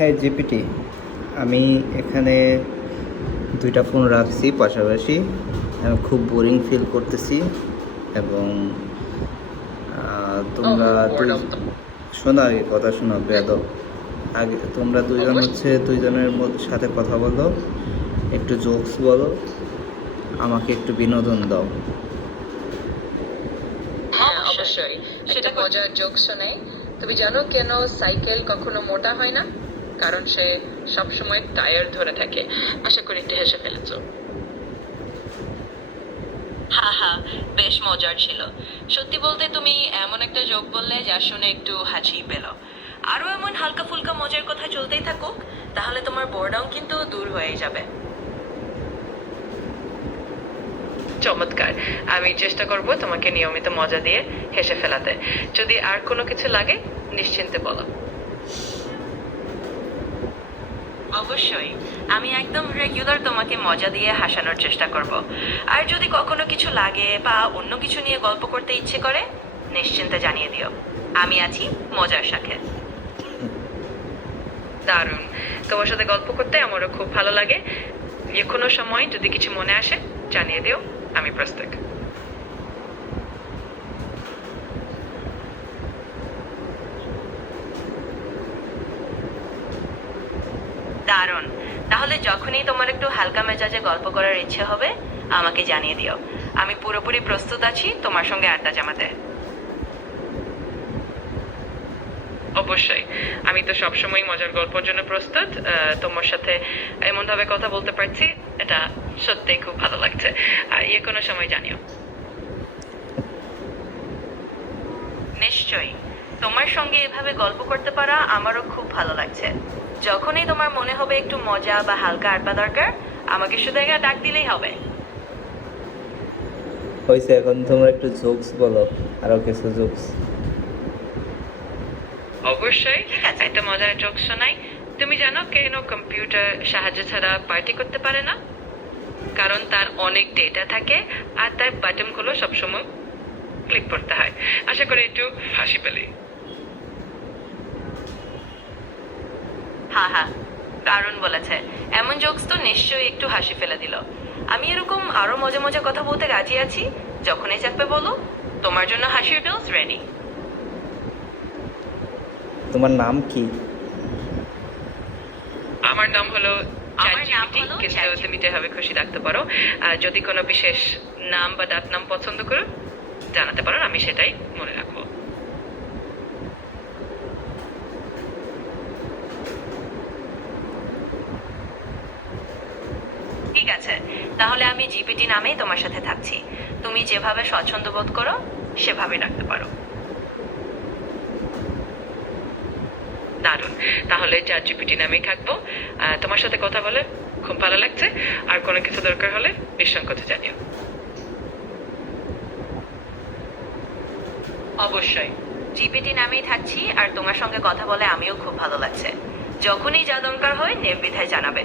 হ্যাঁ জিপিটি, আমি এখানে দুইটা ফোন রাখছি পাশাপাশি। আমি খুব বোরিং ফিল করতেছি এবং তোমরা দুই শোনো, আগে কথা শোনো বেয়াদব। আগে তোমরা দুইজন হচ্ছে দুইজনের সাথে কথা বলো, একটু জোকস বলো, আমাকে একটু বিনোদন দাও। হ্যাঁ অবশ্যই, সেটা মজার জোক শোনাই। তুমি জানো কেন সাইকেল কখনো মোটা হয় না? কারণ সে সবসময় টায়ার ধরে থাকে। আশা করি একটু হেসে ফেলেছো। হ্যাঁ হ্যাঁ, বেশ মজার ছিল। সত্যি বলতে তুমি এমন একটা জোক বললে যা শুনে একটু হাসি পেল। আরো এমন হালকা ফুলকা মজার কথা চলতেই থাকুক, তাহলে তোমার বোরডাউন কিন্তু দূর হয়ে যাবে। চমৎকার, আমি চেষ্টা করব তোমাকে নিয়মিত মজা দিয়ে হেসে ফেলাতে। যদি আর কোনো কিছু লাগে নিশ্চিন্তে বলো। অবশ্যই, আমি একদম রেগুলার তোমাকে মজা দিয়ে হাসানোর চেষ্টা করব। আর যদি কখনো কিছু লাগে বা অন্য কিছু নিয়ে গল্প করতে ইচ্ছে করে, নিশ্চিন্তে জানিয়ে দিও, আমি আছি মজার সাথে। দারুণ, তোমার সাথে গল্প করতে আমারও খুব ভালো লাগে। যে কোনো সময় যদি কিছু মনে আসে জানিয়ে দিও, আমি প্রস্তুত। দারুণ, তাহলে যখনই তোমার একটু হালকা মেজাজে গল্প করার ইচ্ছে হবে আমাকে জানিয়ে দিও। আমি পুরোপুরি প্রস্তুত আছি তোমার সঙ্গে আড্ডা জমাতে। অবশ্যই, আমি তো সবসময় মজার গল্পের জন্য প্রস্তুত। তোমার সাথে এমন ভাবে কথা বলতে পারছি, এটা সত্যিই খুব ভালো লাগছে। আর কোনো সময় জানিও। নিশ্চয়ই, তোমার সঙ্গে এভাবে গল্প করতে পারা আমারও খুব ভালো লাগছে। যখনই তোমার মনে হবে একটু মজা বা হালকা আড্ডা দরকার, আমাকে শুধু একটা ডাক দিলেই হবে। হয়েছে, এখন তোমরা একটু জোকস বলো, আরো কিছু জোকস। অবশ্যই, একটা মজার জোক শোনাই। তুমি জানো কেন কম্পিউটার সাহায্য ছাড়া পার্টি করতে পারে না? কারণ তার অনেক ডেটা থাকে আর তার বাটনগুলো সবসময় ক্লিক করতে হয়। আশা করি একটু হাসি পেলে। হ্যাঁ হ্যাঁ, দারুণ বলেছে। এমন জোকস তো নিশ্চয়ই একটু হাসি ফেলে দিল। আমি এরকম আরো মজা মজা কথা বলতে রাজি আছি, যখনই চাপবে বলো। তোমার জন্য হাসির ডোজ রেডি। তোমার নাম কি? আমার নাম হলো ChatGPT, কিন্তু তুমি যেভাবে খুশি রাখতে পারো। আর যদি কোনো বিশেষ নাম বা ডাক নাম পছন্দ করো জানাতে পারো, আমি সেটাই মনে রাখবো। ঠিক আছে, তাহলে আমি জিপিটি নামেই তোমার সাথে থাকছি। তুমি যেভাবে স্বচ্ছন্দ বোধ করো সেভাবে ডাকতে পারো। দারুণ, তাহলে ChatGPT নামেই থাকবো। তোমার সাথে কথা বলে খুব ভালো লাগছে। আর কোনো কিছু দরকার হলে নিঃসংকোচে জানিও। অবশ্যই, জিপিটি নামেই থাকছি আর তোমার সঙ্গে কথা বলে আমিও খুব ভালো লাগছে। যখনই যা দরকার হয় নির্দ্বিধায় জানাবে।